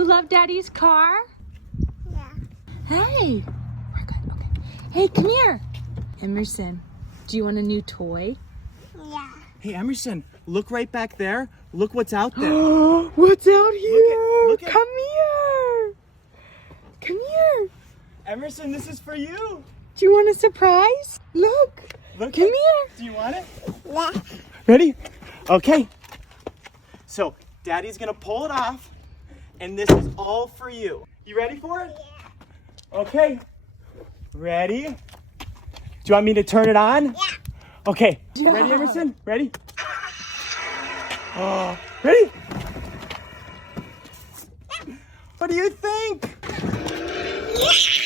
you love Daddy's car? Yeah. Hey. We're good. Okay. Hey, come here. Emerson, do you want a new toy? Yeah. Hey, Emerson, look right back there. Look what's out there. What's out here? Look at- Come here. Come here. Emerson, this is for you. Do you want a surprise? Look. Look Come at- here. Do you want it? Yeah. Ready? Okay. So, Daddy's gonna pull it off, and this is all for you. You ready for it? Yeah. Okay. Ready? Do you want me to turn it on? Yeah. Okay. Yeah. Ready, Emerson? Ready? Oh, ready? What do you think? Yeah.